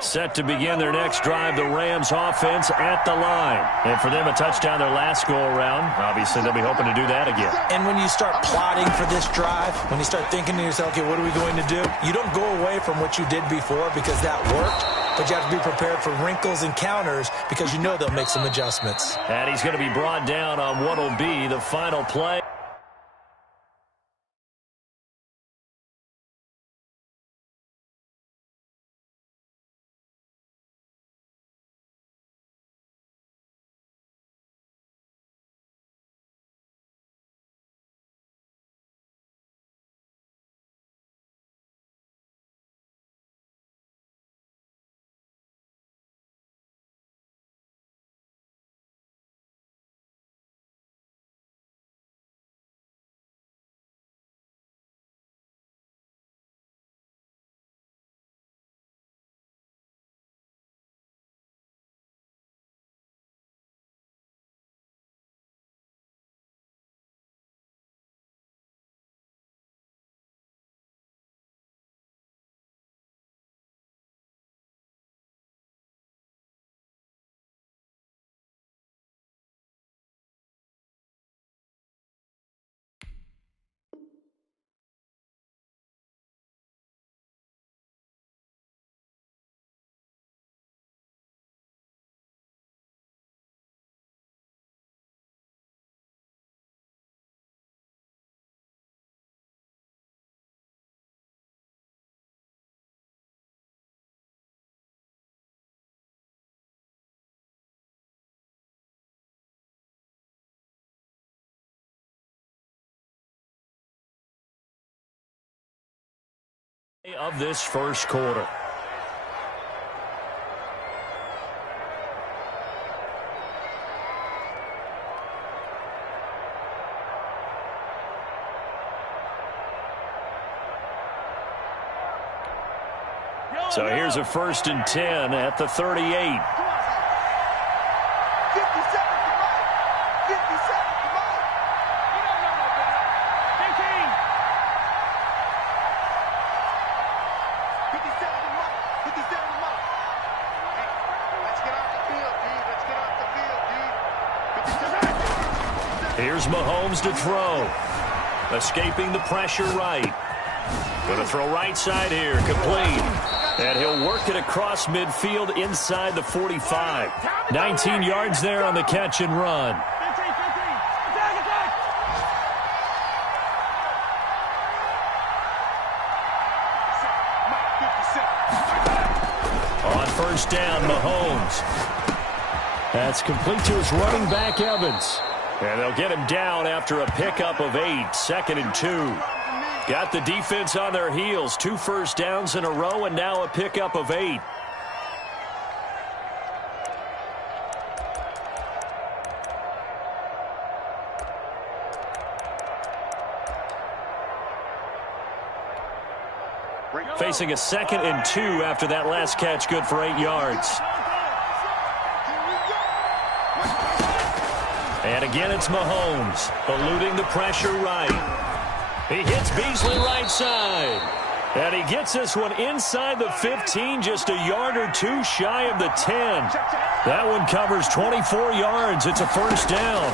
Set to begin their next drive, the Rams offense at the line. And for them, a touchdown their last go-around. Obviously, they'll be hoping to do that again. And when you start plotting for this drive, when you start thinking to yourself, okay, what are we going to do? You don't go away from what you did before because that worked, but you have to be prepared for wrinkles and counters because you know they'll make some adjustments. And he's going to be brought down on what will be the final play. Of this first quarter. So here's a 1st and 10 at the 38. Here's Mahomes to throw. Escaping the pressure right. Going to throw right side here. Complete. And he'll work it across midfield inside the 45. 19 yards there on the catch and run. On 1st down, Mahomes. That's complete to his running back, Evans. And they'll get him down after a pickup of 8, 2nd and 2. Got the defense on their heels. 2 first downs in a row and now a pickup of 8. Facing a 2nd and 2 after that last catch, good for 8 yards. And again, it's Mahomes, eluding the pressure right. He hits Beasley right side. And he gets this one inside the 15, just a yard or 2 shy of the 10. That one covers 24 yards. It's a 1st down.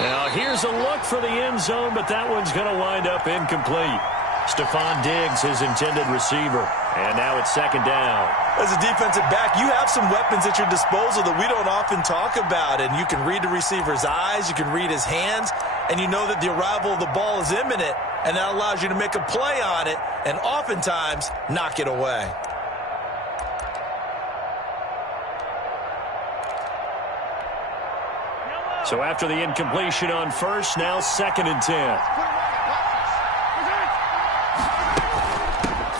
Now, here's a look for the end zone, but that one's going to wind up incomplete. Stephon Diggs, his intended receiver. And now it's 2nd down. As a defensive back, you have some weapons at your disposal that we don't often talk about. And you can read the receiver's eyes, you can read his hands, and you know that the arrival of the ball is imminent. And that allows you to make a play on it and oftentimes knock it away. So after the incompletion on 1st, now 2nd and 10.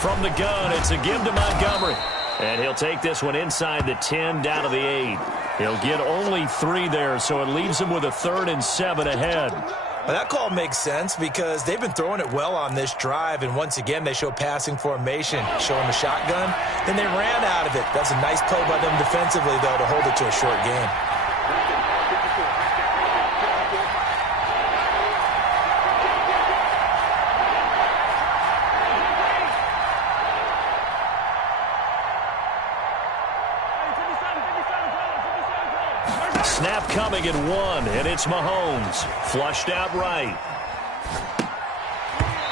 From the gun, it's a give to Montgomery. And he'll take this one inside the 10, down to the 8. He'll get only 3 there, so it leaves him with a 3rd and 7 ahead. Well, that call makes sense because they've been throwing it well on this drive, and once again they show passing formation, showing the shotgun. Then they ran out of it. That's a nice play by them defensively, though, to hold it to a short game. Snap coming at 1, and it's Mahomes. Flushed out right.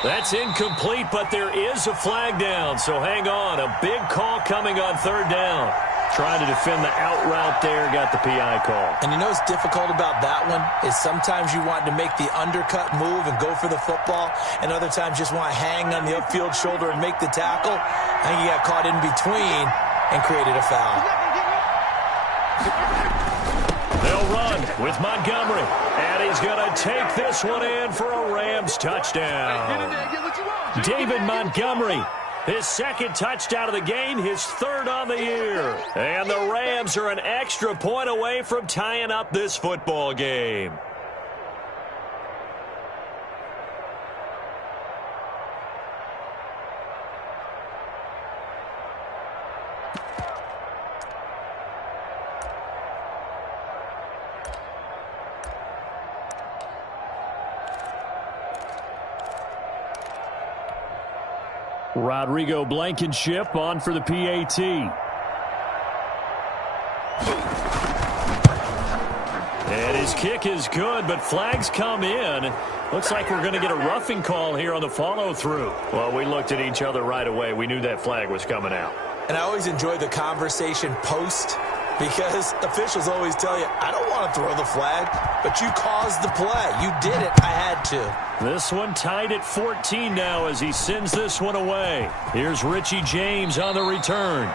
That's incomplete, but there is a flag down, so hang on. A big call coming on 3rd down. Trying to defend the out route there, got the PI call. And you know what's difficult about that one is sometimes you want to make the undercut move and go for the football, and other times just want to hang on the upfield shoulder and make the tackle. I think he got caught in between and created a foul. They'll run with Montgomery, and he's going to take this one in for a Rams touchdown. David Montgomery, his 2nd touchdown of the game, his 3rd on the year. And the Rams are an extra point away from tying up this football game. Rodrigo Blankenship on for the PAT. And his kick is good, but flags come in. Looks like we're going to get a roughing call here on the follow-through. Well, we looked at each other right away. We knew that flag was coming out. And I always enjoy the conversation post because officials always tell you, I don't want to throw the flag, but you caused the play. You did it. I had to. This one tied at 14 now as he sends this one away. Here's Richie James on the return.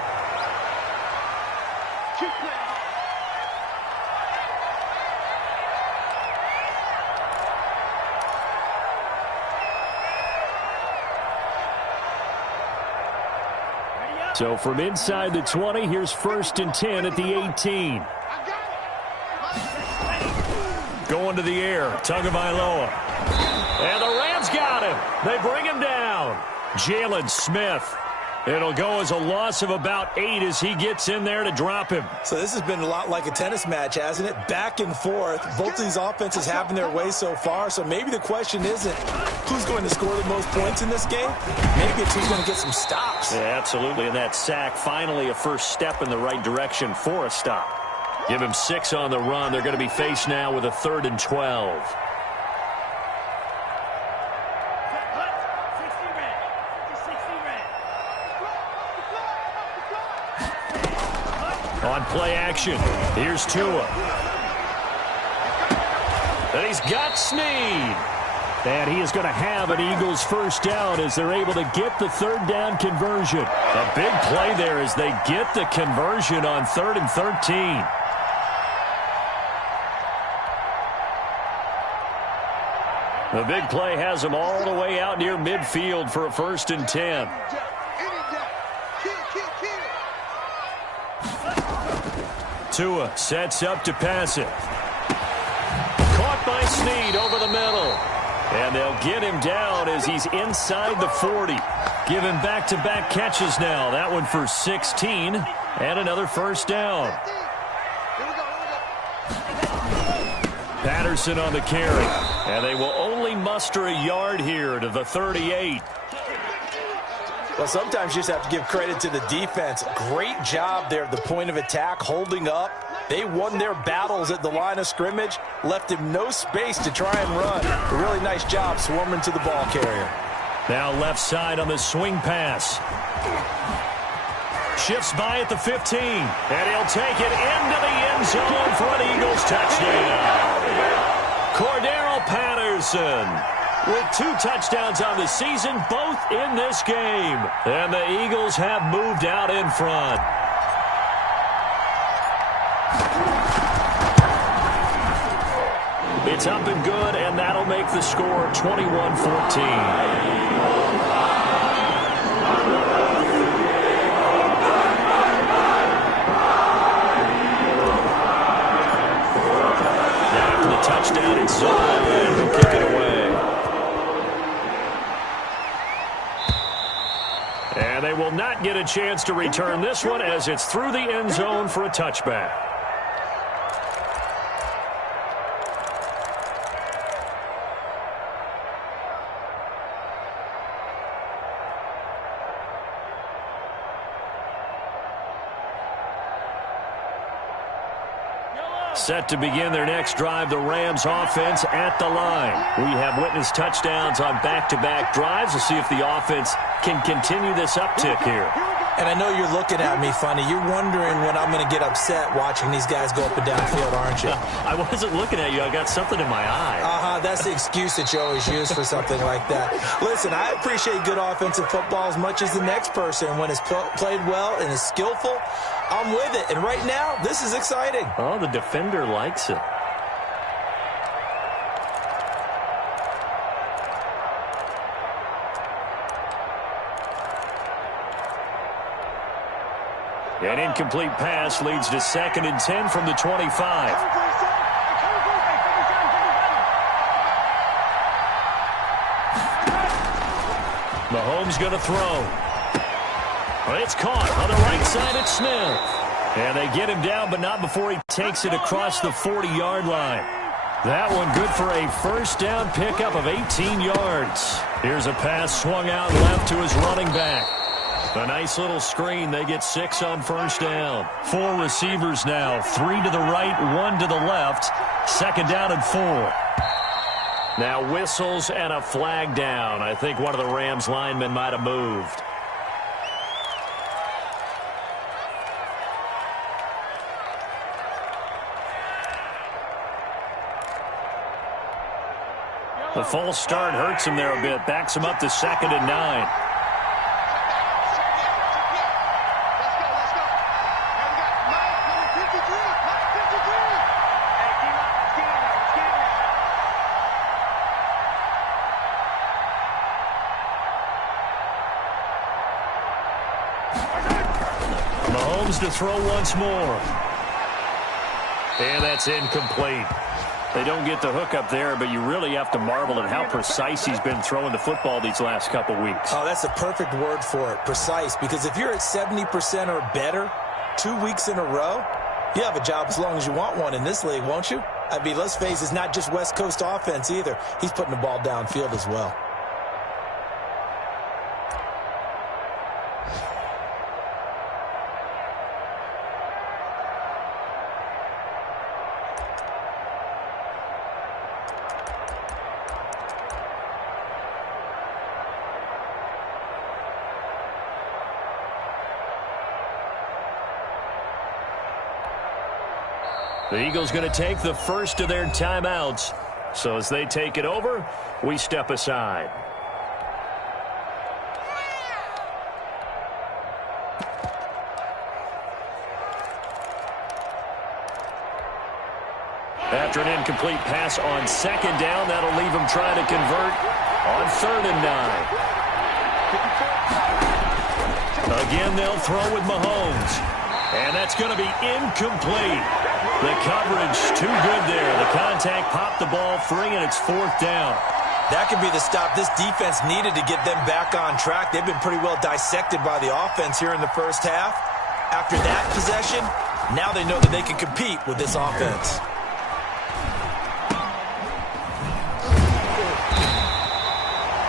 So from inside the 20, here's 1st and 10 at the 18. Going to the air, Tagovailoa. And the Rams got him. They bring him down. Jalen Smith. It'll go as a loss of about 8 as he gets in there to drop him. So this has been a lot like a tennis match, hasn't it? Back and forth. Both of these offenses having their way so far. So maybe the question isn't who's going to score the most points in this game. Maybe it's who's going to get some stops. Yeah, absolutely. And that sack, finally a first step in the right direction for a stop. Give him 6 on the run. They're going to be faced now with a 3rd and 12. On play action, here's Tua. And he's got Snead. And he is going to have an Eagles first down as they're able to get the 3rd down conversion. A big play there as they get the conversion on 3rd and 13. The big play has them all the way out near midfield for a 1st and 10. Tua sets up to pass it. Caught by Snead over the middle. And they'll get him down as he's inside the 40. Give him back-to-back catches now. That one for 16 and another first down. Patterson on the carry. And they will only muster a yard here to the 38. Well, sometimes you just have to give credit to the defense. Great job there at the point of attack, holding up. They won their battles at the line of scrimmage, left him no space to try and run. A really nice job swarming to the ball carrier. Now left side on the swing pass. Shifts by at the 15, and he'll take it into the end zone for an Eagles touchdown. Cordero Patterson with 2 touchdowns on the season, both in this game. And the Eagles have moved out in front. It's up and good, and that'll make the score 21-14. Touchdown, it's over, and he'll kick it away. And they will not get a chance to return this one as it's through the end zone for a touchback. Set to begin their next drive, the Rams offense at the line. We have witnessed touchdowns on back-to-back drives. We'll see if the offense can continue this uptick here. And I know you're looking at me funny. You're wondering when I'm going to get upset watching these guys go up and down the field, aren't you? I wasn't looking at you. I got something in my eye. That's the excuse that you always use for something like that. Listen, I appreciate good offensive football as much as the next person. When it's played well and is skillful, I'm with it. And right now, this is exciting. Oh, the defender likes it. An incomplete pass leads to 2nd and 10 from the 25. Mahomes going to throw. It's caught on the right side at Smith. And they get him down, but not before he takes it across the 40-yard line. That one good for a first down pickup of 18 yards. Here's a pass swung out left to his running back. A nice little screen. They get 6 on first down. 4 receivers now. 3 to the right, 1 to the left. 2nd down and 4. Now whistles and a flag down. I think one of the Rams linemen might have moved. The false start hurts him there a bit. Backs him up to 2nd and 9. Mahomes to throw once more. And that's incomplete. They don't get the hook up there, but you really have to marvel at how precise he's been throwing the football these last couple weeks. Oh, that's the perfect word for it, precise. Because if you're at 70% or better 2 weeks in a row, you have a job as long as you want one in this league, won't you? I mean, let's face it, it's not just West Coast offense either. He's putting the ball downfield as well. The Eagles going to take the first of their timeouts. So as they take it over, we step aside. After an incomplete pass on 2nd down, that'll leave him trying to convert on 3rd and 9. Again, they'll throw with Mahomes. And that's going to be incomplete. The coverage too good there. The contact popped the ball free, and it's 4th down. That could be the stop this defense needed to get them back on track. They've been pretty well dissected by the offense here in the first half. After that possession, now they know that they can compete with this offense.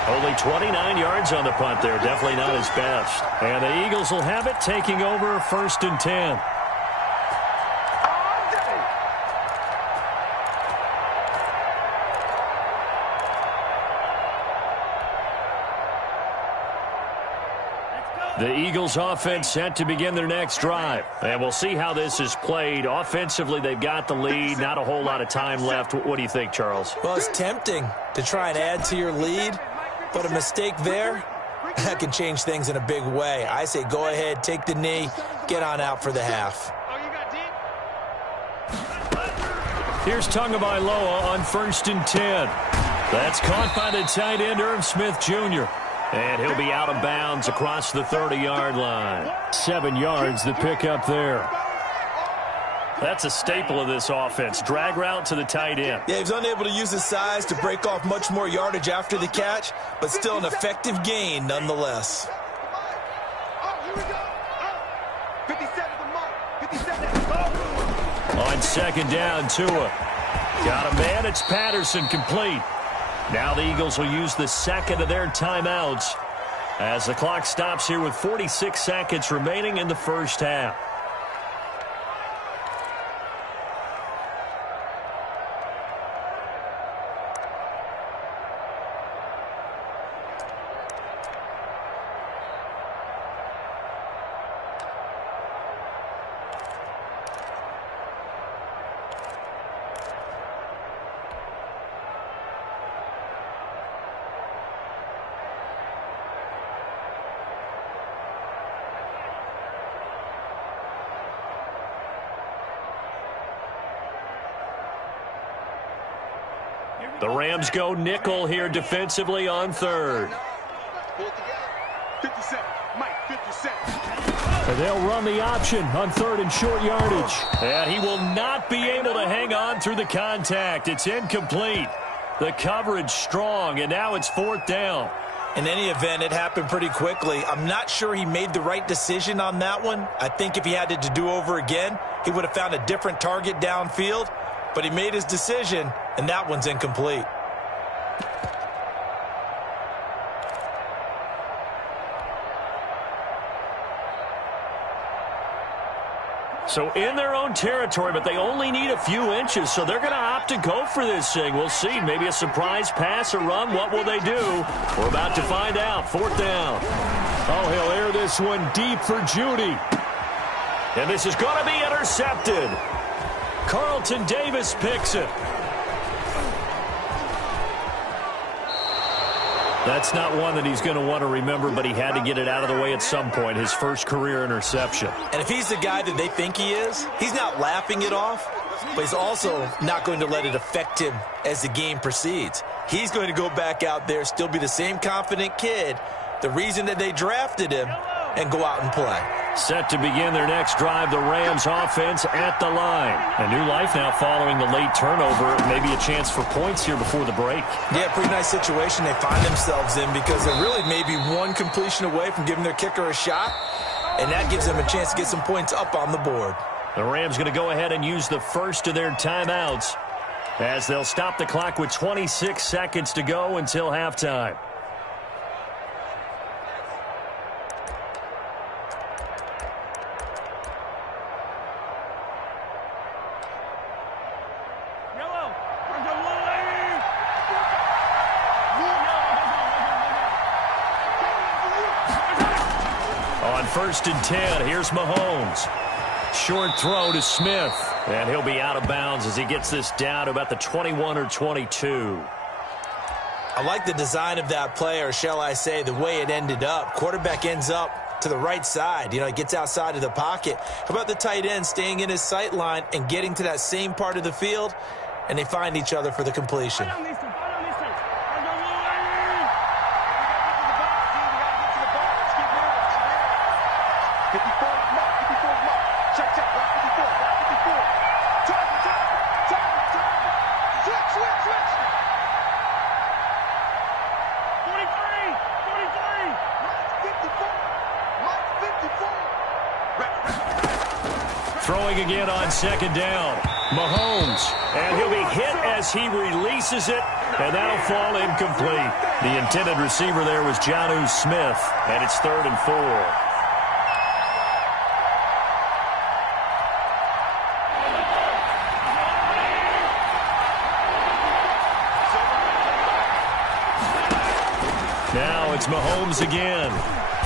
Only 29 yards on the punt there. Definitely not his best. And the Eagles will have it, taking over 1st and 10. The Eagles offense set to begin their next drive. And we'll see how this is played. Offensively, they've got the lead. Not a whole lot of time left. What do you think, Charles? Well, it's tempting to try and add to your lead, but a mistake there, that can change things in a big way. I say go ahead, take the knee, get on out for the half. Here's Tagovailoa on 1st and 10. That's caught by the tight end, Irv Smith Jr. And he'll be out of bounds across the 30-yard line. 7 yards the pickup there. That's a staple of this offense. Drag route to the tight end. Yeah, he was unable to use his size to break off much more yardage after the catch, but still an effective gain nonetheless. On 2nd down, Tua. Got a man, it's Patterson, complete. Now the Eagles will use the 2nd of their timeouts as the clock stops here with 46 seconds remaining in the first half. The Rams go nickel here defensively on third. 57. Mike, 57. And they'll run the option on third and short yardage. And he will not be able to hang on through the contact. It's incomplete. The coverage strong, and now it's fourth down. In any event, it happened pretty quickly. I'm not sure he made the right decision on that one. I think if he had it to do over again, he would have found a different target downfield. But he made his decision, and that one's incomplete. So in their own territory, but they only need a few inches, so they're going to opt to go for this thing. We'll see. Maybe a surprise pass or run. What will they do? We're about to find out. Fourth down. Oh, he'll air this one deep for Judy. And this is going to be intercepted. Carlton Davis picks it. That's not one that he's going to want to remember, but he had to get it out of the way at some point, his first career interception. And if he's the guy that they think he is, he's not laughing it off, but he's also not going to let it affect him as the game proceeds. He's going to go back out there, still be the same confident kid, the reason that they drafted him, and go out and play. Set to begin their next drive, the Rams offense at the line. A new life now following the late turnover. Maybe a chance for points here before the break. Yeah, pretty nice situation they find themselves in because they're really maybe one completion away from giving their kicker a shot, and that gives them a chance to get some points up on the board. The Rams going to go ahead and use the first of their timeouts as they'll stop the clock with 26 seconds to go until halftime. First and 10. Here's Mahomes. Short throw to Smith. And he'll be out of bounds as he gets this down to about the 21 or 22. I like the design of that play, or shall I say the way it ended up. Quarterback ends up to the right side. You know, he gets outside of the pocket. How about the tight end staying in his sight line and getting to that same part of the field, and they find each other for the completion. Throwing again on second down. Mahomes. And he'll be hit as he releases it. And that'll fall incomplete. The intended receiver there was Jonnu Smith. And it's 3rd and 4. Now it's Mahomes again.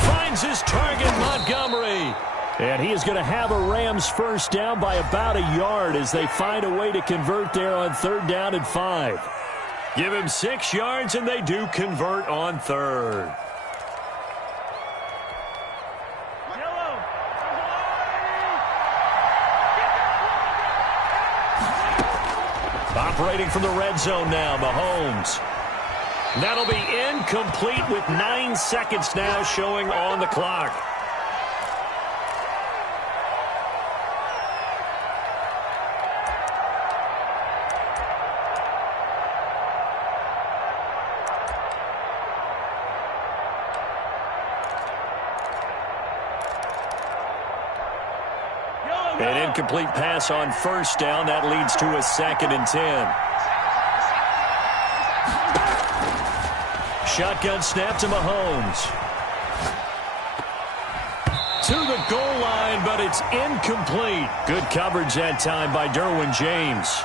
Finds his target, Montgomery. And he is going to have a Rams first down by about a yard as they find a way to convert there on 3rd down and 5. Give him 6 yards, and they do convert on 3rd. Operating from the red zone now, Mahomes. That'll be incomplete with 9 seconds now showing on the clock. An incomplete pass on first down. That leads to a 2nd and 10. Shotgun snap to Mahomes. To the goal line, but it's incomplete. Good coverage that time by Derwin James.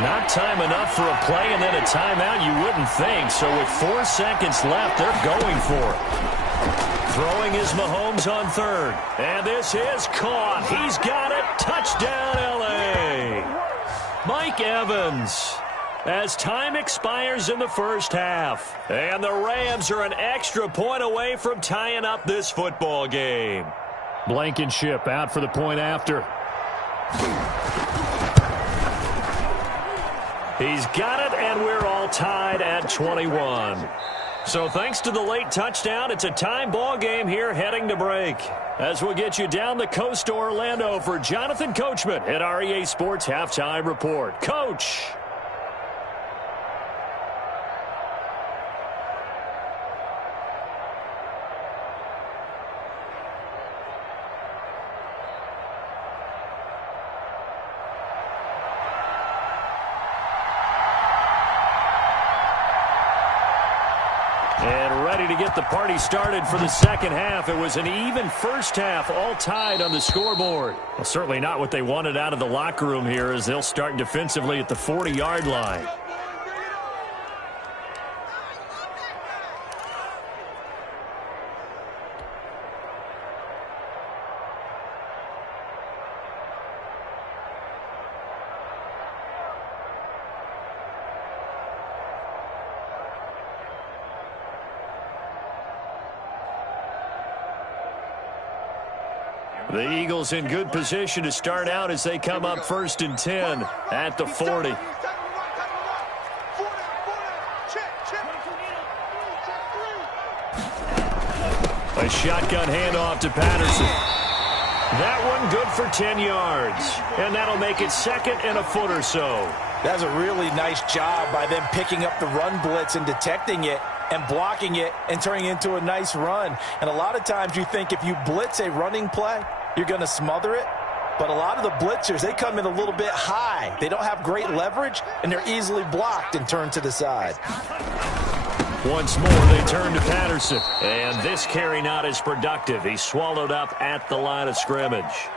Not time enough for a play and then a timeout, you wouldn't think. So with 4 seconds left, they're going for it. Throwing is Mahomes on 3rd. And this is caught. He's got it. Touchdown, L.A. Mike Evans. As time expires in the first half. And the Rams are an extra point away from tying up this football game. Blankenship out for the point after. He's got it, and we're all tied at 21. So thanks to the late touchdown, it's a tie ball game here heading to break. As we'll get you down the coast to Orlando for Jonathan Coachman at REA Sports Halftime Report. Coach. And ready to get the party started for the second half. It was an even first half, all tied on the scoreboard. Well, certainly not what they wanted out of the locker room here as they'll start defensively at the 40-yard line. The Eagles in good position to start out as they come up 1st and 10 at the 40. A shotgun handoff to Patterson. That one good for 10 yards. And that'll make it 2nd and a foot or so. That's a really nice job by them picking up the run blitz and detecting it and blocking it and turning it into a nice run. And a lot of times you think if you blitz a running play, you're going to smother it. But a lot of the blitzers, they come in a little bit high. They don't have great leverage, and they're easily blocked and turned to the side. Once more, they turn to Patterson. And this carry not as productive. He's swallowed up at the line of scrimmage.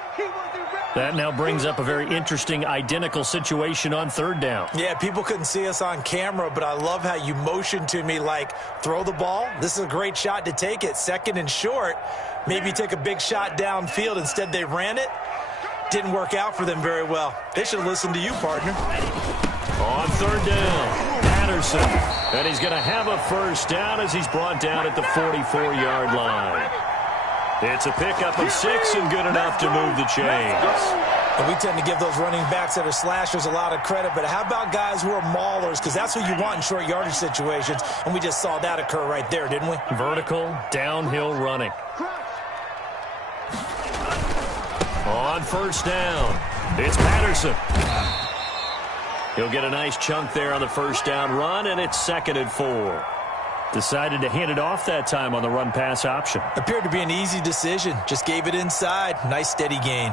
That now brings up a very interesting identical situation on 3rd down. Yeah, people couldn't see us on camera, but I love how you motioned to me like, throw the ball. This is a great shot to take it. 2nd and short. Maybe take a big shot downfield. Instead, they ran it. Didn't work out for them very well. They should have listened to you, partner. On 3rd down, Patterson. And he's going to have a first down as he's brought down at the 44-yard line. It's a pickup of 6 and good enough to move the chains. And we tend to give those running backs that are slashers a lot of credit, but how about guys who are maulers? Because that's what you want in short yardage situations, and we just saw that occur right there, didn't we? Vertical, downhill running. On 1st down, it's Patterson. He'll get a nice chunk there on the 1st down run, and it's 2nd and 4. Decided to hand it off that time on the run-pass option. Appeared to be an easy decision. Just gave it inside. Nice steady gain.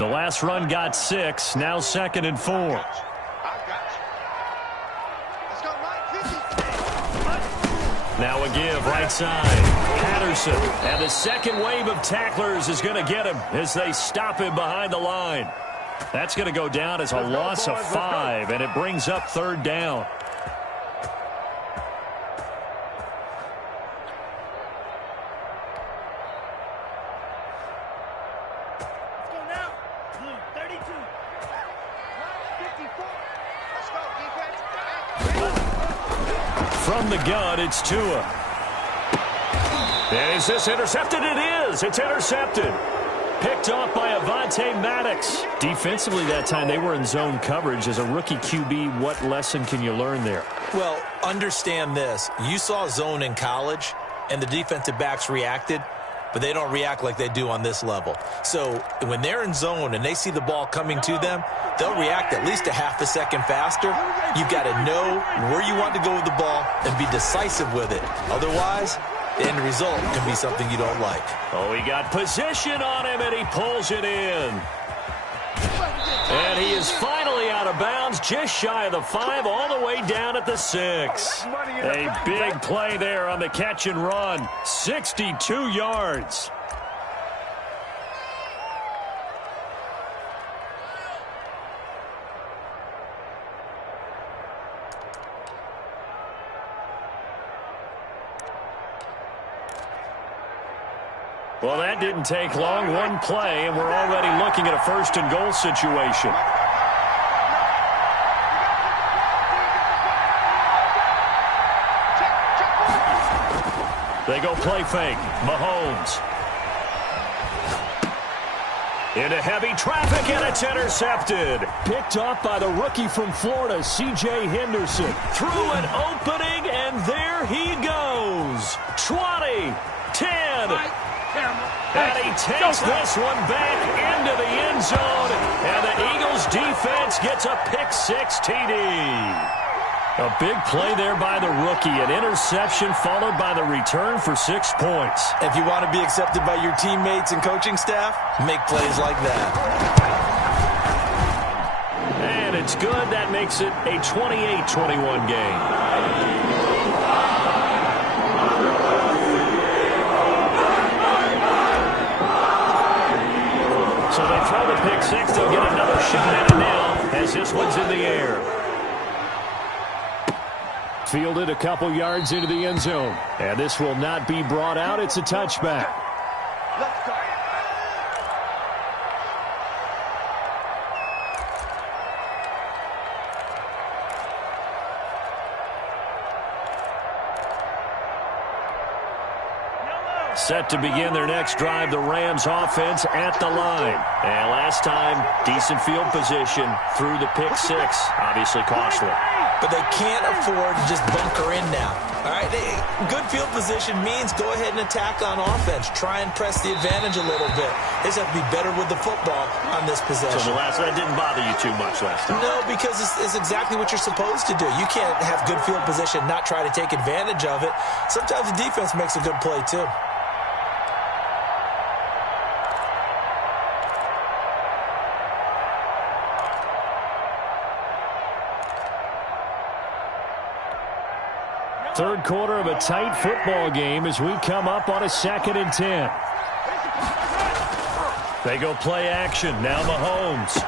The last run got 6. Now 2nd and 4. Now a give right side. Patterson. And the second wave of tacklers is going to get him as they stop him behind the line. That's going to go down as a loss of 5, and it brings up 3rd down. From the gun, it's Tua. Is this intercepted? It is. It's intercepted. Picked off by Avonte Maddox. Defensively that time, they were in zone coverage. As a rookie QB, what lesson can you learn there? Well, understand this. You saw zone in college, and the defensive backs reacted, but they don't react like they do on this level. So when they're in zone and they see the ball coming to them, they'll react at least a half a second faster. You've got to know where you want to go with the ball and be decisive with it. Otherwise, the end result can be something you don't like. Oh, he got position on him, and he pulls it in. And he is finally out of bounds, just shy of the 5, all the way down at the 6. A big play there on the catch and run. 62 yards. Well, that didn't take long. One play, and we're already looking at a 1st and goal situation. They go play fake. Mahomes. Into heavy traffic, and it's intercepted. Picked off by the rookie from Florida, C.J. Henderson. Through an opening, and there he goes. 20, 10. And he takes this one back into the end zone, and the Eagles defense gets a pick-six TD. A big play there by the rookie. An interception followed by the return for 6 points. If you want to be accepted by your teammates and coaching staff, make plays like that. And it's good. That makes it a 28-21 game. So they throw the pick six. They'll get another shot at it now as this one's in the air. Fielded a couple yards into the end zone. And this will not be brought out. It's a touchback. Let's go. Set to begin their next drive, the Rams offense at the line. And last time, decent field position through the pick six. Obviously costly. But they can't afford to just bunker in now. All right, good field position means go ahead and attack on offense. Try and press the advantage a little bit. They just have to be better with the football on this possession. So that didn't bother you too much last time? No, because it's exactly what you're supposed to do. You can't have good field position, not try to take advantage of it. Sometimes the defense makes a good play too. Third quarter of a tight football game as we come up on a 2nd and 10. They go play action. Now Mahomes.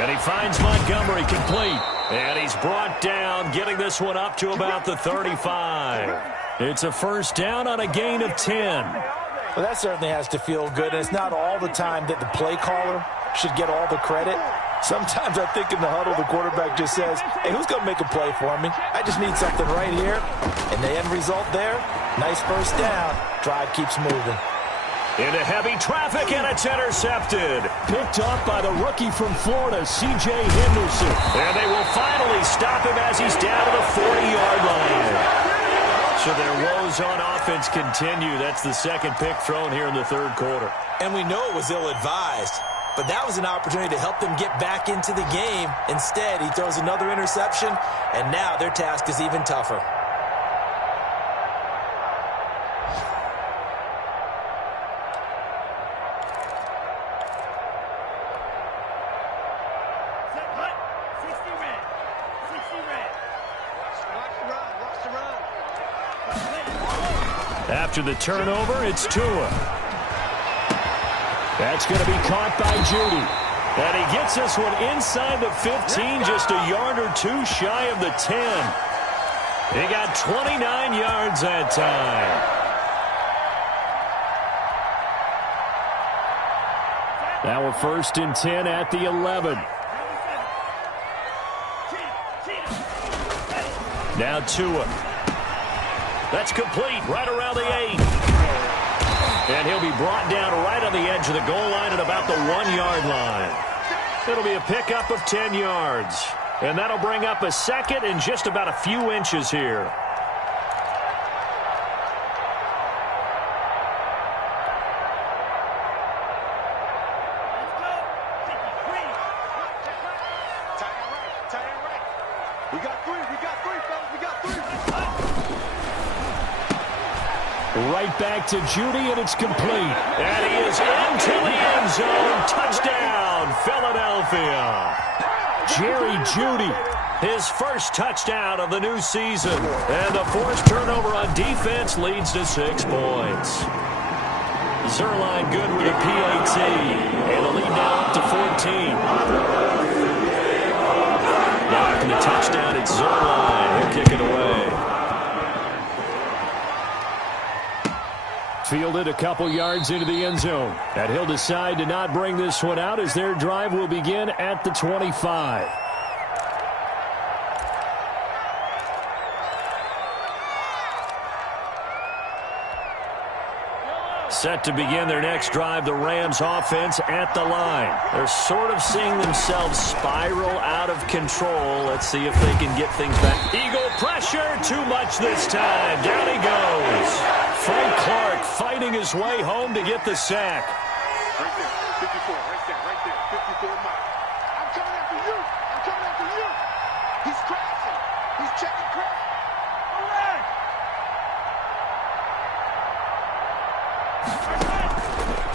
And he finds Montgomery complete. And he's brought down, getting this one up to about the 35. It's a first down on a gain of 10. Well, that certainly has to feel good. And it's not all the time that the play caller should get all the credit. Sometimes I think in the huddle, the quarterback just says, hey, who's going to make a play for me? I just need something right here. And the end result there, nice first down. Drive keeps moving. Into heavy traffic, and it's intercepted. Picked off by the rookie from Florida, C.J. Henderson. And they will finally stop him as he's down to the 40-yard line. So their woes on offense continue. That's the second pick thrown here in the third quarter. And we know it was ill-advised. But that was an opportunity to help them get back into the game. Instead, he throws another interception, and now their task is even tougher. After the turnover, it's Tua. That's going to be caught by Judy. And he gets this one inside the 15, just a yard or two shy of the 10. He got 29 yards that time. Now a 1st and 10 at the 11. Now Tua. That's complete right around the 8. And he'll be brought down right on the edge of the goal line at about the 1-yard line. It'll be a pickup of 10 yards. And that'll bring up a 2nd and just about a few inches here. We got three, fellas. We got three. Right back to Judy, and it's complete. And he is into the end zone. Touchdown, Philadelphia. Jerry Judy, his first touchdown of the new season. And the forced turnover on defense leads to 6 points. Zerline good with a PAT. And the lead now up to 14. Now after the touchdown, it's Zerline. He'll kick it away. Fielded a couple yards into the end zone. And he'll decide to not bring this one out as their drive will begin at the 25. Set to begin their next drive, the Rams offense at the line. They're sort of seeing themselves spiral out of control. Let's see if they can get things back. Eagle pressure, too much this time. Down he goes. Frank Clark fighting his way home to get the sack. Right there, 54, right there, 54 miles. I'm coming after you. I'm coming after you. He's crashing. He's checking crash. All right.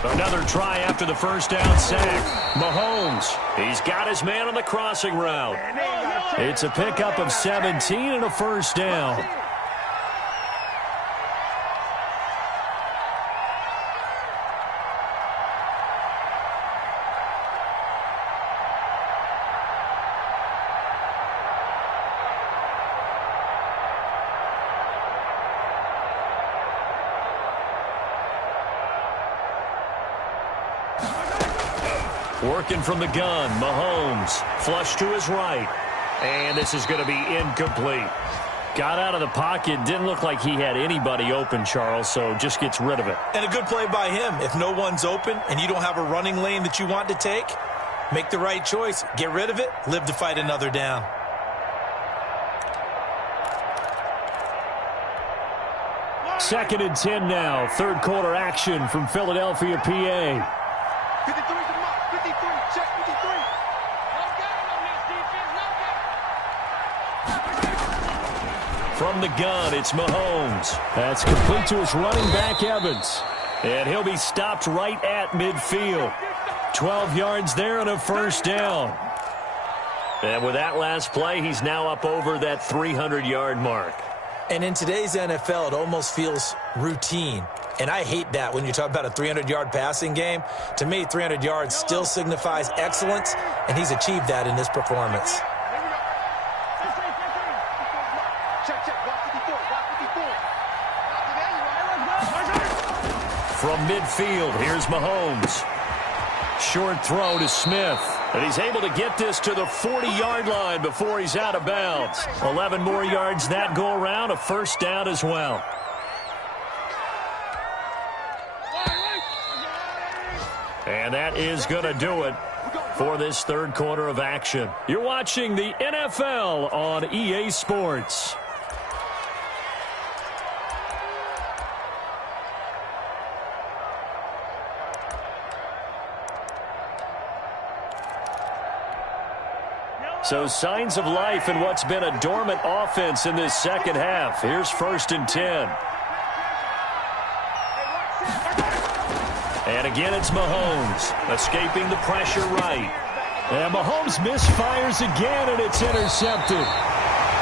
Another try after the first down sack. Mahomes, he's got his man on the crossing route. It's a pickup of 17 and a first down. Working from the gun, Mahomes, flush to his right. And this is going to be incomplete. Got out of the pocket, didn't look like he had anybody open, Charles, so just gets rid of it. And a good play by him. If no one's open and you don't have a running lane that you want to take, make the right choice. Get rid of it, live to fight another down. Second and 10 now, third quarter action from Philadelphia, PA. 53's a mark. 53. Check 53. From the gun, it's Mahomes. That's complete to his running back, Evans. And he'll be stopped right at midfield. 12 yards there and a first down. And with that last play, he's now up over that 300-yard mark. And in today's NFL, it almost feels routine. And I hate that when you talk about a 300-yard passing game. To me, 300 yards still signifies excellence, and he's achieved that in this performance. From midfield, here's Mahomes. Short throw to Smith. And he's able to get this to the 40-yard line before he's out of bounds. 11 more yards that go around, a first down as well. And that is going to do it for this third quarter of action. You're watching the NFL on EA Sports. So signs of life in what's been a dormant offense in this second half. Here's first and 10. And again, it's Mahomes escaping the pressure right. And Mahomes misfires again, and it's intercepted.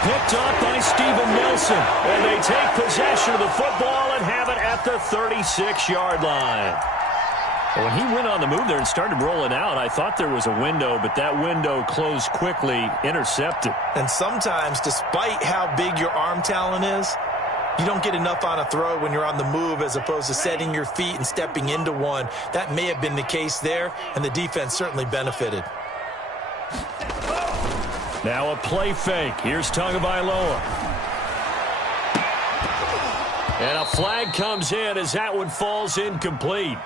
Picked up by Steven Nelson. And they take possession of the football and have it at the 36-yard line. When he went on the move there and started rolling out, I thought there was a window, but that window closed quickly, intercepted. And sometimes, despite how big your arm talent is, you don't get enough on a throw when you're on the move as opposed to setting your feet and stepping into one. That may have been the case there, and the defense certainly benefited. Now a play fake. Here's Tagovailoa. And a flag comes in as that one falls incomplete.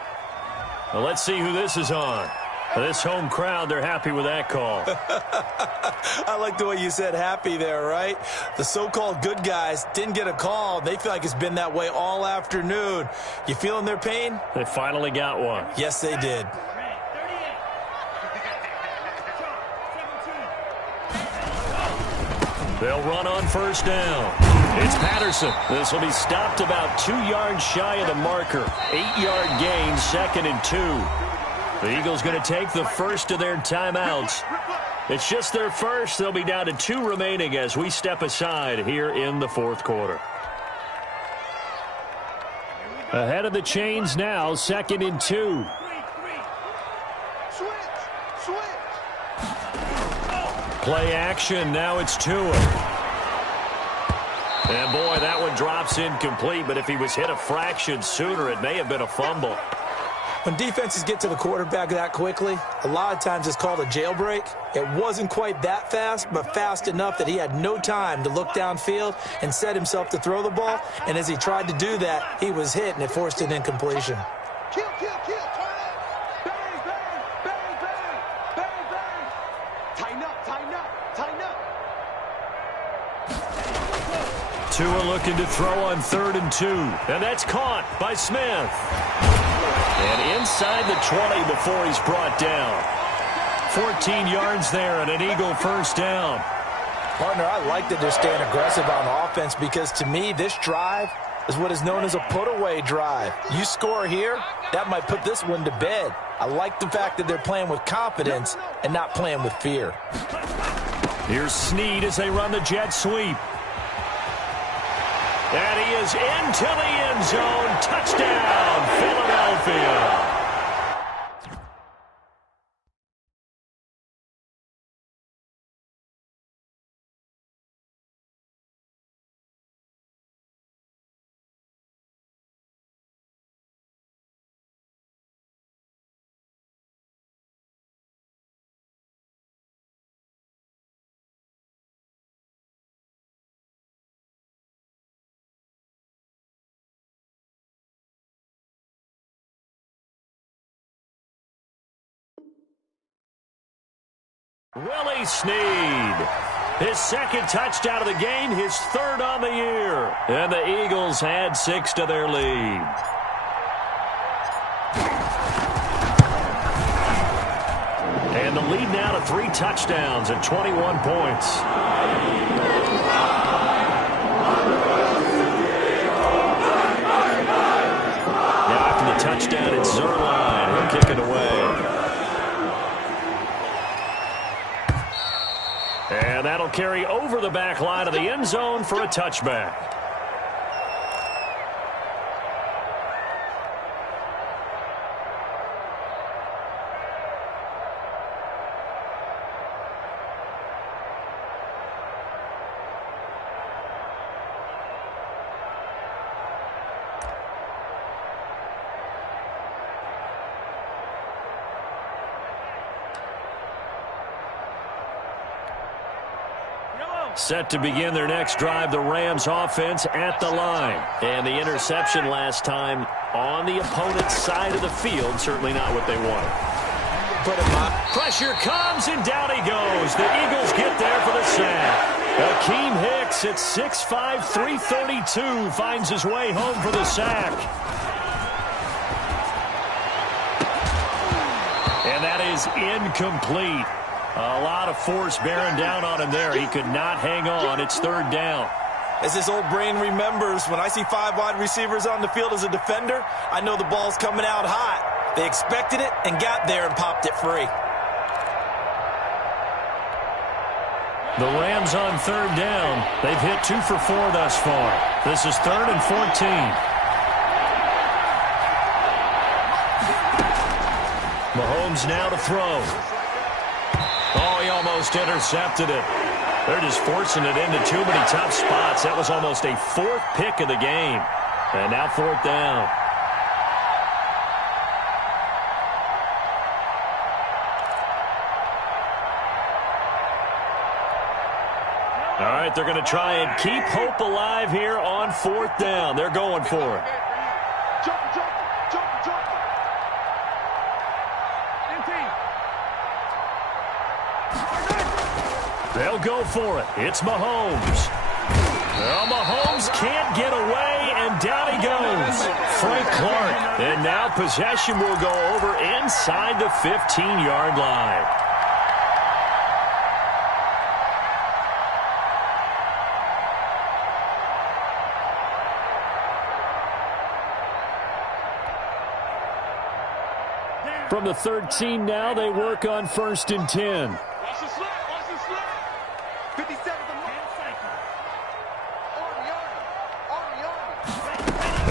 Well, let's see who this is on. This home crowd, they're happy with that call. I like the way you said happy there, right? The so-called good guys didn't get a call. They feel like it's been that way all afternoon. You feeling their pain? They finally got one. Yes, they did. They'll run on first down. It's Patterson. This will be stopped about 2 yards shy of the marker. 8-yard gain, second and 2. The Eagles going to take the first of their timeouts. It's just their first. They'll be down to 2 remaining as we step aside here in the fourth quarter. Ahead of the chains now, second and 2. Play action, now it's Tua. And boy, that one drops incomplete, but if he was hit a fraction sooner, it may have been a fumble. When defenses get to the quarterback that quickly, a lot of times it's called a jailbreak. It wasn't quite that fast, but fast enough that he had no time to look downfield and set himself to throw the ball. And as he tried to do that, he was hit, and it forced an incompletion. Kill, kill, kill. Turn up. Bang, bang, bang, bang, bang, bang. Tighten up, tighten up, tighten up. Tua looking to throw on 3rd and 2. And that's caught by Smith. And inside the 20 before he's brought down. 14 yards there and an Eagle first down. Partner, I like that they're staying aggressive on offense because to me this drive is what is known as a put-away drive. You score here, that might put this one to bed. I like the fact that they're playing with confidence and not playing with fear. Here's Snead as they run the jet sweep. And he is into the end zone. Touchdown, Philadelphia. Willie Snead, his 2nd touchdown of the game, his 3rd on the year. And the Eagles add 6 to their lead. And the lead now to 3 touchdowns at 21 points. Now after the touchdown, it's Zerline. He'll kick it away. And that'll carry over the back line of the end zone for a touchback. Set to begin their next drive, the Rams offense at the line. And the interception last time on the opponent's side of the field, certainly not what they wanted. Put him up. Pressure comes, and down he goes. The Eagles get there for the sack. Akeem Hicks at 6'5", 332 finds his way home for the sack. And that is incomplete. A lot of force bearing down on him there. He could not hang on. It's 3rd down. As this old brain remembers, when I see 5 wide receivers on the field as a defender, I know the ball's coming out hot. They expected it and got there and popped it free. The Rams on 3rd down. They've hit 2 for 4 thus far. This is 3rd and 14. Mahomes now to throw. Oh, he almost intercepted it. They're just forcing it into too many tough spots. That was almost a 4th pick of the game. And now 4th down. All right, they're going to try and keep hope alive here on 4th down. They're going for it. They'll go for it. It's Mahomes. Well, Mahomes can't get away, and down he goes. Frank Clark. And now possession will go over inside the 15-yard line. From the 13 now, they work on 1st and 10. Watch the slip. Watch the slip. 50 seconds.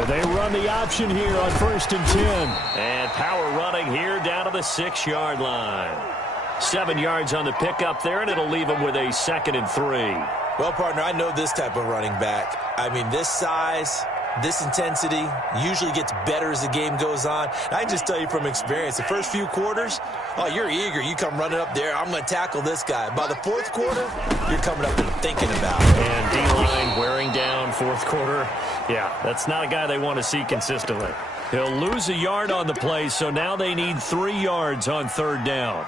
They run the option here on 1st and 10. And power running here down to the 6-yard line. 7 yards on the pickup there, and it'll leave them with a 2nd and 3. Well, partner, I know this type of running back. I mean, this size, this intensity usually gets better as the game goes on. And I can just tell you from experience, the first few quarters, oh, you're eager. You come running up there, I'm going to tackle this guy. By the fourth quarter, you're coming up and thinking about it. And D-line wearing down fourth quarter. Yeah, that's not a guy they want to see consistently. He'll lose a yard on the play, so now they need 3 yards on third down.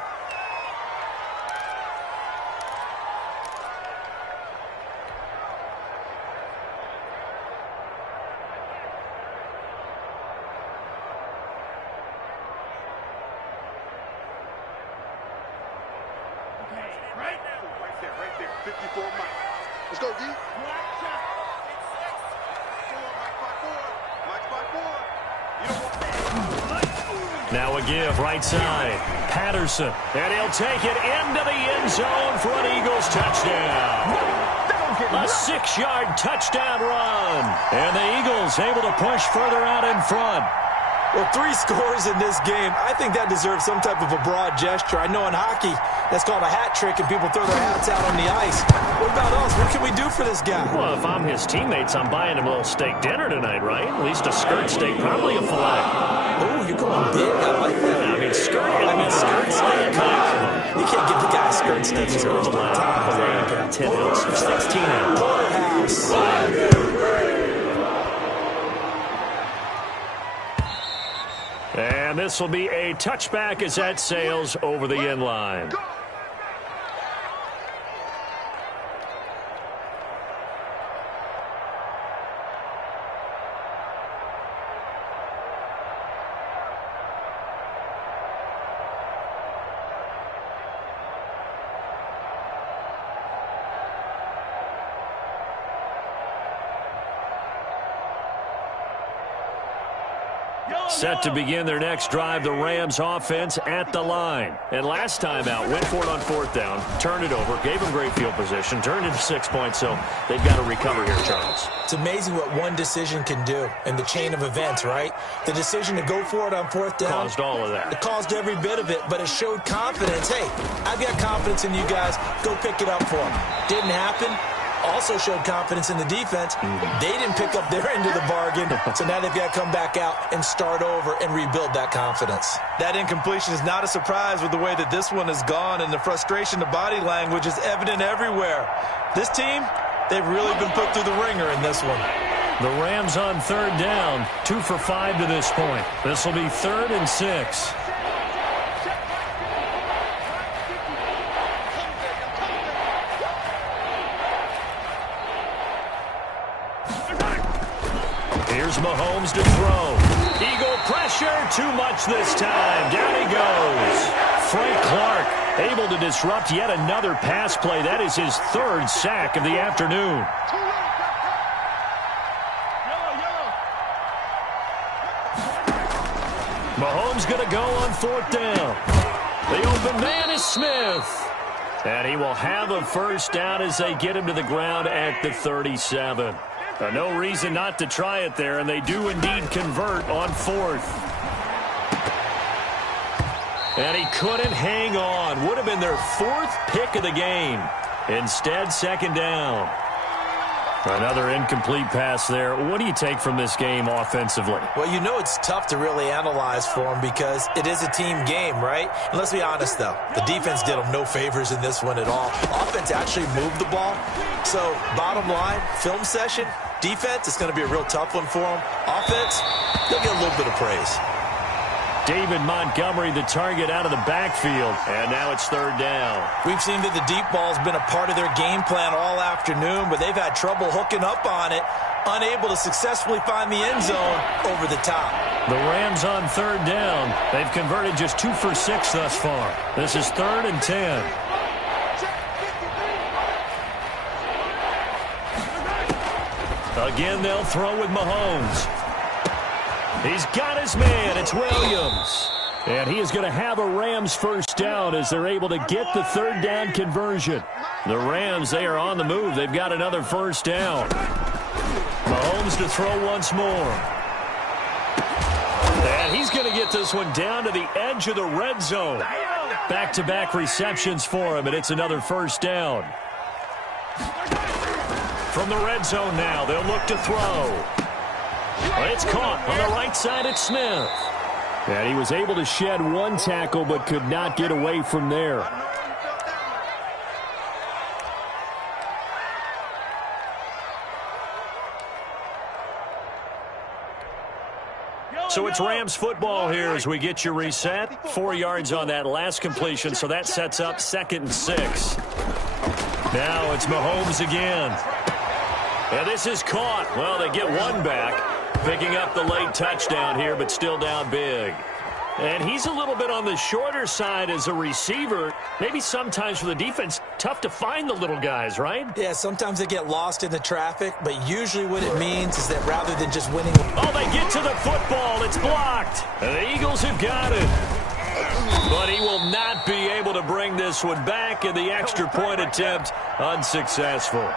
Right there. 54 Mike. Let's go, D. Now a give, right side. Patterson. And he'll take it into the end zone for an Eagles touchdown. A 6-yard touchdown run. And the Eagles able to push further out in front. Well, 3 scores in this game. I think that deserves some type of a broad gesture. I know in hockey, that's called a hat trick, and people throw their hats out on the ice. What about us? What can we do for this guy? Well, if I'm his teammates, I'm buying him a little steak dinner tonight, right? At least a skirt steak, probably a filet. Oh, you're going big. I like that. I mean, skirt steak. You can't give the guy a skirt steak. He's going to time. 10 ounce, 16 ounce. Porterhouse. And this will be a touchback as that sails over the end line. Set to begin their next drive, the Rams offense at the line. And last time out, went for it on fourth down, turned it over, gave them great field position, turned into 6 points, so they've got to recover here, Charles. It's amazing what one decision can do in the chain of events, right? The decision to go for it on fourth down. Caused all of that. It caused every bit of it, but it showed confidence. Hey, I've got confidence in you guys. Go pick it up for them. Didn't happen. Also showed confidence in the defense. They didn't pick up their end of the bargain, so now they've got to come back out and start over and rebuild that confidence. That incompletion is not a surprise with the way that this one has gone, and the frustration, the body language is evident everywhere. This team, they've really been put through the ringer in this one. The Rams on third down, 2 for 5 to this point. This will be 3rd and 6. Here's Mahomes to throw. Eagle pressure, too much this time. Down he goes. Frank Clark able to disrupt yet another pass play. That is his 3rd sack of the afternoon. Mahomes going to go on 4th down. The open man is Smith. And he will have a first down as they get him to the ground at the 37. No reason not to try it there, and they do indeed convert on 4th. And he couldn't hang on. Would have been their 4th pick of the game. Instead, 2nd down. Another incomplete pass there. What do you take from this game offensively? Well, you know it's tough to really analyze for them because it is a team game, right? And let's be honest, though. The defense did them no favors in this one at all. Offense actually moved the ball. So, bottom line, film session, defense, it's going to be a real tough one for them. Offense, they'll get a little bit of praise. David Montgomery, the target out of the backfield. And now it's 3rd down. We've seen that the deep ball's been a part of their game plan all afternoon, but they've had trouble hooking up on it, unable to successfully find the end zone over the top. The Rams on 3rd down. They've converted just 2 for 6 thus far. This is 3rd and 10. Again, they'll throw with Mahomes. He's got his man. It's Williams. And he is going to have a Rams first down as they're able to get the 3rd down conversion. The Rams, they are on the move. They've got another first down. Mahomes to throw once more. And he's going to get this one down to the edge of the red zone. Back-to-back receptions for him, and it's another first down. From the red zone now, they'll look to throw. But it's caught on the right side at Smith. And he was able to shed one tackle but could not get away from there. So it's Rams football here as we get you reset. 4 yards on that last completion, so that sets up 2nd and 6. Now it's Mahomes again. And this is caught. Well, they get one back, picking up the late touchdown here, but still down big. And he's a little bit on the shorter side as a receiver. Maybe sometimes for the defense, tough to find the little guys, right? Yeah, sometimes they get lost in the traffic, but usually what it means is that rather than just winning... Oh, they get to the football. It's blocked. And the Eagles have got it. But he will not be able to bring this one back, and the extra point attempt unsuccessful.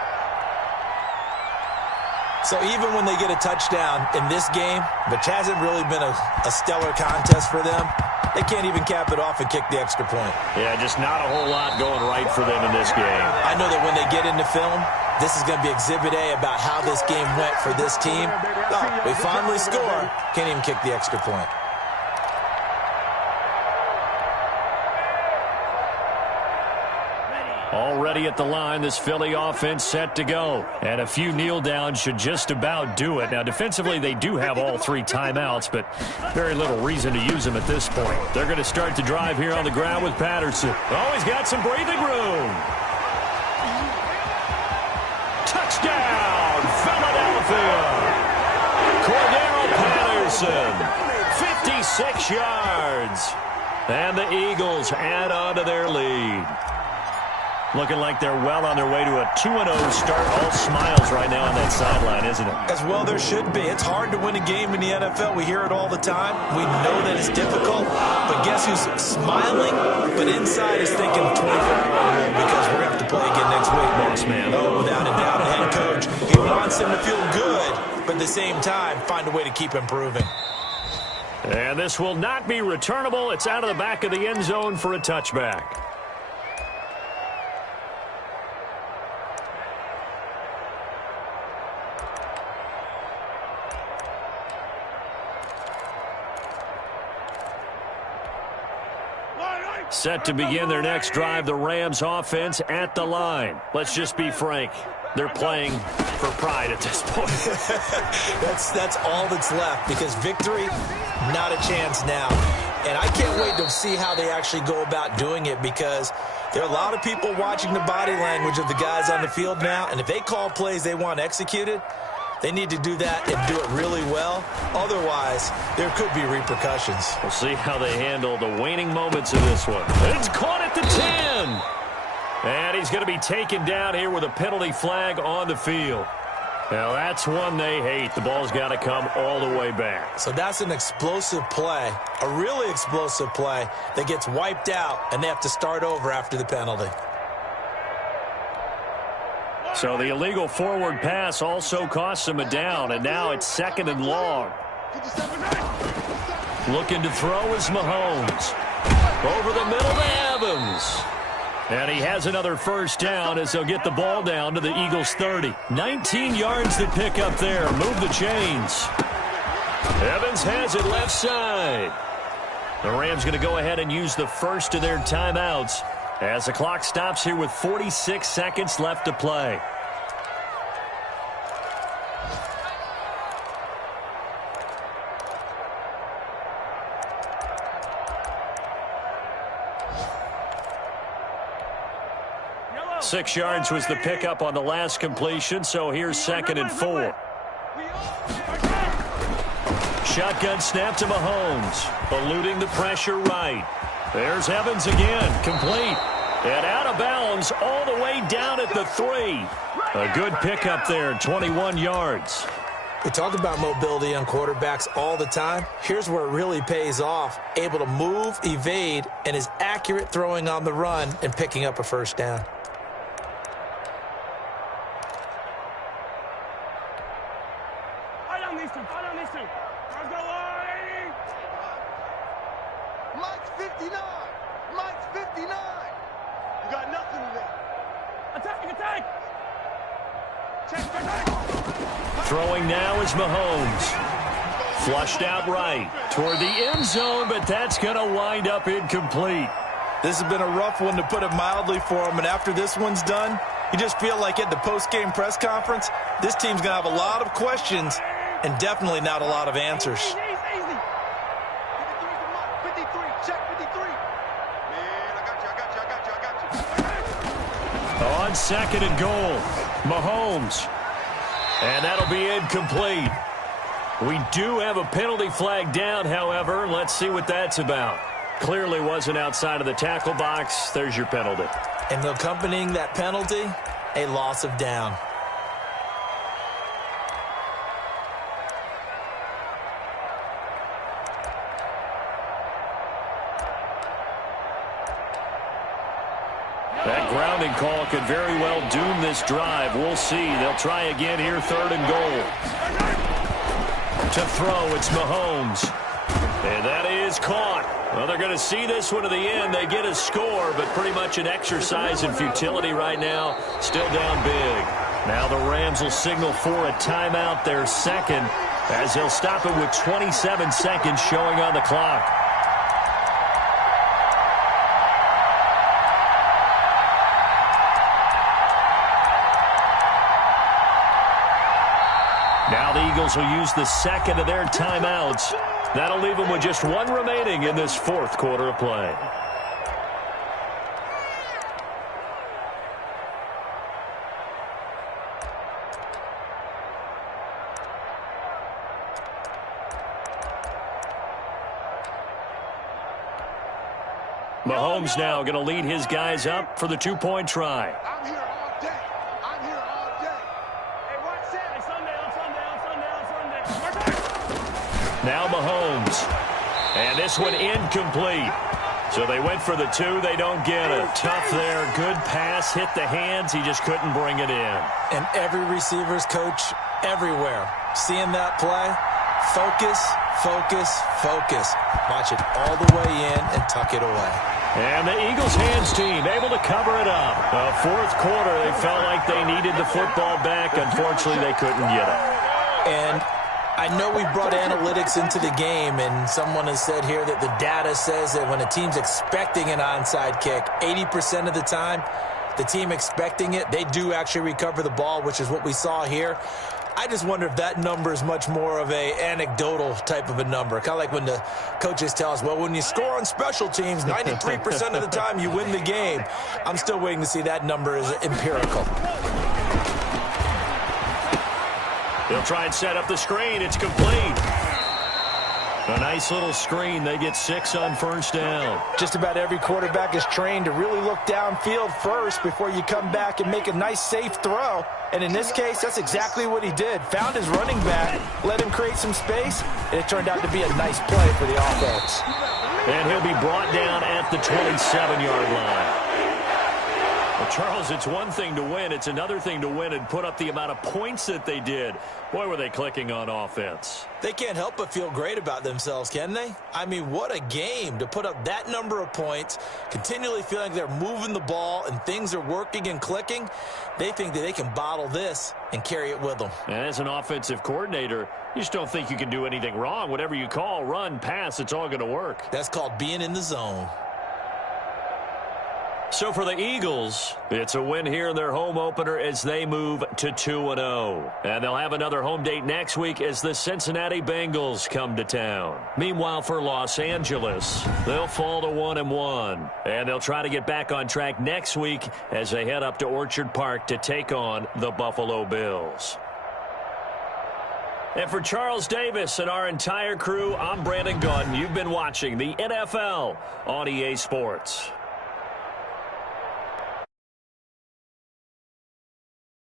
So even when they get a touchdown in this game, which hasn't really been a stellar contest for them, they can't even cap it off and kick the extra point. Yeah, just not a whole lot going right for them in this game. I know that when they get into film, this is going to be Exhibit A about how this game went for this team. Oh, we finally score, can't even kick the extra point. Already at the line, this Philly offense set to go. And a few kneel downs should just about do it. Now, defensively, they do have all 3 timeouts, but very little reason to use them at this point. They're going to start the drive here on the ground with Patterson. Oh, he's got some breathing room. Touchdown, Philadelphia. Cordero Patterson, 56 yards. And the Eagles add on to their lead. Looking like they're well on their way to a 2-0 start. All smiles right now on that sideline, isn't it? As well there should be. It's hard to win a game in the NFL. We hear it all the time. We know that it's difficult. But guess who's smiling? But inside is thinking 24-hour rule because we're going to have to play again next week. Boss man. Oh, without a doubt. Head coach, he wants him to feel good, but at the same time, find a way to keep improving. And this will not be returnable. It's out of the back of the end zone for a touchback. Set to begin their next drive, the Rams offense at the line. Let's just be frank. They're playing for pride at this point. That's all that's left because victory, not a chance now. And I can't wait to see how they actually go about doing it because there are a lot of people watching the body language of the guys on the field now. And if they call plays they want executed, they need to do that and do it really well. Otherwise, there could be repercussions. We'll see how they handle the waning moments of this one. It's caught at the 10. And he's going to be taken down here with a penalty flag on the field. Now, that's one they hate. The ball's got to come all the way back. So that's an explosive play, a really explosive play that gets wiped out, and they have to start over after the penalty. So the illegal forward pass also costs him a down, and now it's 2nd and long. Looking to throw is Mahomes. Over the middle to Evans. And he has another first down as they'll get the ball down to the Eagles' 30. 19 yards to pick up there. Move the chains. Evans has it left side. The Rams going to go ahead and use the first of their timeouts as the clock stops here with 46 seconds left to play. Yellow. 6 yards was the pickup on the last completion, so here's 2nd and 4. Shotgun snap to Mahomes, eluding the pressure right. There's Evans again, complete. And out of bounds all the way down at the 3. A good pickup there, 21 yards. We talk about mobility on quarterbacks all the time. Here's where it really pays off. Able to move, evade, and is accurate throwing on the run and picking up a first down. Mike's 59. Mike's 59. You got nothing in there. Attack! Attack! Throwing now is Mahomes. Flushed out right toward the end zone, but that's going to wind up incomplete. This has been a rough one, to put it mildly, for him. And after this one's done, you just feel like at the post-game press conference, this team's going to have a lot of questions and definitely not a lot of answers. Easy. 53 check 53. Man, I got you. On second and goal, Mahomes. And that'll be incomplete. We do have a penalty flag down, however. Let's see what that's about. Clearly wasn't outside of the tackle box. There's your penalty. And accompanying that penalty, a loss of down. That grounding call could very well doom this drive. We'll see. They'll try again here, third and goal. To throw, it's Mahomes. And that is caught. Well, they're going to see this one to the end. They get a score, but pretty much an exercise in futility right now. Still down big. Now the Rams will signal for a timeout, their second, as they'll stop it with 27 seconds showing on the clock. Now the Eagles will use the second of their timeouts. That'll leave them with just one remaining in this fourth quarter of play. Mahomes now going to lead his guys up for the two-point try. I'm here all day. I'm here all day. Hey, watch that. Hey, Sunday. Now Mahomes. And this one incomplete. So they went for the two. They don't get it. Tough there. Good pass. Hit the hands. He just couldn't bring it in. And every receiver's coach everywhere, seeing that play, focus, focus, focus. Watch it all the way in and tuck it away. And the Eagles hands team able to cover it up. Fourth quarter, they felt like they needed the football back. Unfortunately, they couldn't get it. And I know we brought analytics into the game, and someone has said here that the data says that when a team's expecting an onside kick, 80% of the time, the team expecting it, they do actually recover the ball, which is what we saw here. I just wonder if that number is much more of a anecdotal type of a number. Kind of like when the coaches tell us, well, when you score on special teams, 93% of the time you win the game. I'm still waiting to see that number is empirical. They'll try and set up the screen. It's complete. A nice little screen. They get 6 on first down. Just about every quarterback is trained to really look downfield first before you come back and make a nice, safe throw. And in this case, that's exactly what he did. Found his running back, let him create some space, and it turned out to be a nice play for the offense. And he'll be brought down at the 27-yard line. Well, Charles, it's one thing to win. It's another thing to win and put up the amount of points that they did. Boy, were they clicking on offense. They can't help but feel great about themselves, can they? I mean, what a game to put up that number of points, continually feeling they're moving the ball and things are working and clicking. They think that they can bottle this and carry it with them. And as an offensive coordinator, you just don't think you can do anything wrong. Whatever you call, run, pass, it's all going to work. That's called being in the zone. So for the Eagles, it's a win here in their home opener as they move to 2-0. And they'll have another home date next week as the Cincinnati Bengals come to town. Meanwhile, for Los Angeles, they'll fall to 1-1. And they'll try to get back on track next week as they head up to Orchard Park to take on the Buffalo Bills. And for Charles Davis and our entire crew, I'm Brandon Gaudin. You've been watching the NFL on EA Sports.